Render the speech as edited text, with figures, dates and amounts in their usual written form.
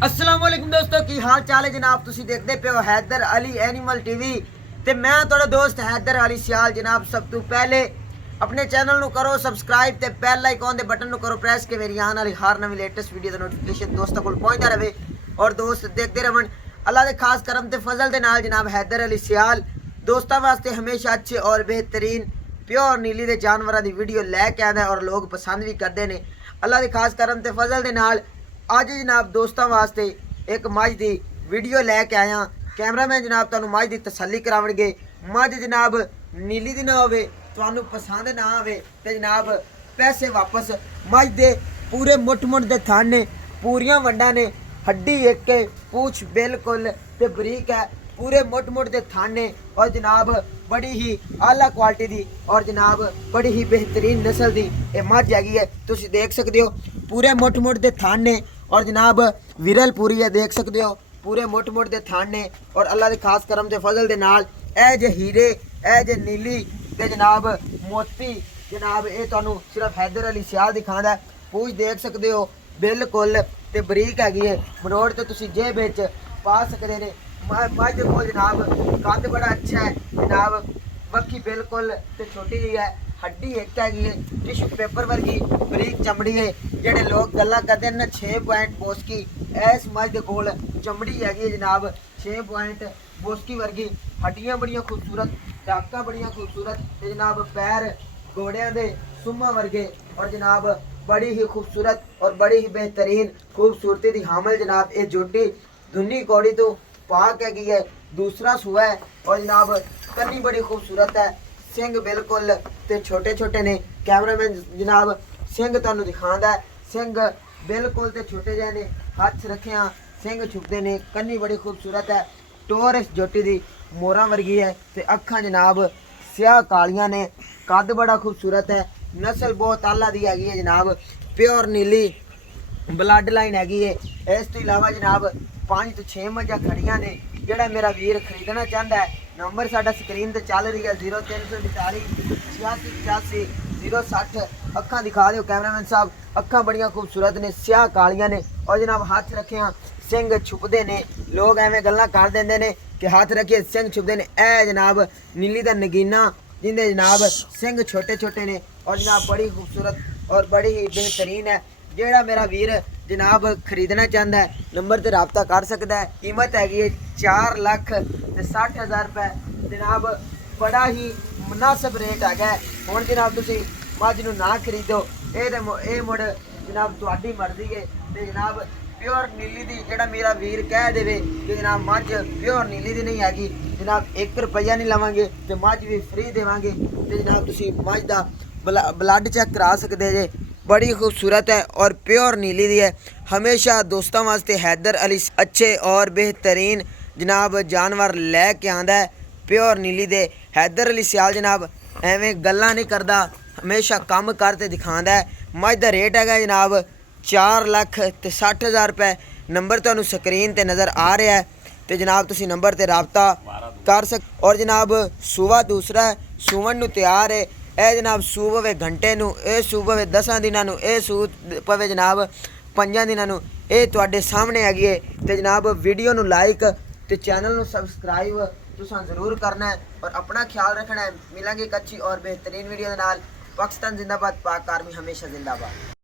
अस्सलाम वालेकुम दोस्तों की हाल चाल है जनाब। तुसी देखते पे हो हैदर अली एनिमल टीवी ते मैं तुहाडा दोस्त हैदर अली सियाल जनाब। सब तो पहले अपने चैनल नु करो सब्सक्राइब ते बेल आइकॉन दे बटन नु करो प्रेस के मेरी आने वाली हर नवी लेटेस्ट वीडियो दा नोटिफिकेशन दोस्तों को पहुंचता रहे और दोस्त देखते रहन। अल्लाह दे खास करम ते फजल दे नाल जनाब हैदर अली सियाल दोस्तों वास्ते हमेशा अच्छे और बेहतरीन प्योर नीली दे जानवरां दी वीडियो लैके आंदा और लोग पसंद भी करते हैं। अल्लाह दे खास करम ते फजल दे नाल अज जनाब दोस्तों वास्ते एक मझ की वीडियो लैके आया। कैमरामैन जनाब तुहानू मझ की तसल्ली करावणगे। मझ जनाब नीली दी ना होवे तुहानू पसंद ना आवे ते जनाब पैसे वापस। मझ दे पूरे मुठ दे थन ने, पूरियां वंडा ने, हड्डी एक है, पूछ बिल्कुल ते बरीक है, पूरे मुठ दे थन ने और जनाब बड़ी ही आला क्वालिटी दी और जनाब बड़ी ही बेहतरीन नस्ल दी ये मझ हैगी है। तुसी देख सकते हो पूरे मुठ दे थन ने और जनाब विरल पूरी है, देख सकते हो पूरे मुठ दे थन ने और अल्लाह के खास करम ते फजल दे नाल ए जे हीरे ए जे नीली ते जनाब मोती जनाब ये तुहानू सिर्फ हैदर अली सियाल दिखांदा है। पूछ देख सकते हो बिल्कुल ते बरीक हैगी है, मरोड़ ते तुसी जेब विच पा सकदे ने। मझ दे कोल जनाब कद बड़ा अच्छा है जनाब, बक्खी बिल्कुल ते छोटी जी है, हड्डी एक हैगी है, टिश्यू पेपर वर्गी बरीक चमड़ी है। जेडे लोग गल्लां करदे हैं ना 6 पॉइंट बोस्की, इस मझ दे कोल चमड़ी हैगी है जनाब 6 पॉइंट बोस्की वर्गी, हड्डियां बड़ियां खूबसूरत, टाकां बड़ियां खूबसूरत ते जनाब पैर घोड़ियां दे सुम्मा वर्गे और जनाब बड़ी ही खूबसूरत और बड़ी ही बेहतरीन खूबसूरती दी हामिल जनाब ये जोटी धुन्नी कौड़ी तो पाक हैगी है। दूसरा सुआ है और जनाब कन्नी बड़ी खूबसूरत है, सिंग बिल्कुल ते छोटे छोटे ने। कैमरामैन जनाब सिंग तुहानू दिखांदा है, सिंग बिल्कुल ते छोटे जे ने, हथ रखे सिंग छुपते ने, कन्नी बड़ी खूबसूरत है, टोर इस जोटी दी मोरा वर्गी है ते अखां जनाब स्याह कालियां ने, कद बड़ा खूबसूरत है, नस्ल बहुत आला दी हैगी है जनाब, प्योर नीली ब्लड लाइन हैगी है। इस तो इलावा जनाब 5 तो 6 मझां खड़ियां ने। जेड़ा मेरा वीर खरीदना चाहता है नंबर साडा स्क्रीन ते चल रही है 0342 86 85 060। अखां दिखा दो कैमरामैन साहब, अखां बड़ियां खूबसूरत ने, स्याह कालियां ने और जनाब हाथ रखे सिंग छुपते ने। लोग एवें गल्लां कर देंदे ने कि हाथ रखे सिंग छुपते ने। ए जनाब नीली दा नगीना जिंदे जनाब सिंग छोटे छोटे ने और जनाब बड़ी खूबसूरत और बड़ी ही बेहतरीन है। जेड़ा मेरा वीर जनाब खरीदना चाहता है नंबर ते रबता कर सकता है। कीमत हैगी 4,60,000 रुपए जनाब, बड़ा ही मुनासिब रेट है। हुण जनाब तुसी मझ नूं ना खरीदो, ये मुड़ जनाब तुहाडी मर्जी है ते जनाब प्योर नीली दी जेड़ा मेरा वीर कह देवे कि जनाब मझ प्योर नीली दी नहीं हैगी जनाब 1 रुपया नहीं लवांगे ते मझ भी फ्री देवांगे ते जनाब तुसी मझ दा ब्लड चेक करा सकते जे। बड़ी खूबसूरत है और प्योर नीली दी है। हमेशा दोस्तों वास्ते हैदर अली अच्छे और बेहतरीन जनाब जानवर लैके आंदा है। प्योर नीली दे हैदर अली सियाल जनाब एवें गल्लां नहीं करदा, हमेशा काम करते दिखांदा है। मझ दा रेट है जनाब 4,60,000 रुपए। नंबर तुहानू स्क्रीन ते नज़र आ रहा है तो जनाब तुसी नंबर ते रबता कर सक। और जनाब सूवा दूसरा है, सूवन नू तैयार है। ए जनाब सू पवे घंटे नू, ए सू पवे 10 दिनां नू, ए सू पवे जनाब 5 दिनां नू। ये तुहाडे सामने हैगी है ते जनाब वीडियो नू लाइक ते चैनल नू सबसक्राइब तुसां जरूर करना है और अपना ख्याल रखना है। मिलेंगे एक अच्छी और बेहतरीन वीडियो दे नाल। पाकिस्तान जिंदाबाद, पाक आर्मी हमेशा जिंदाबाद।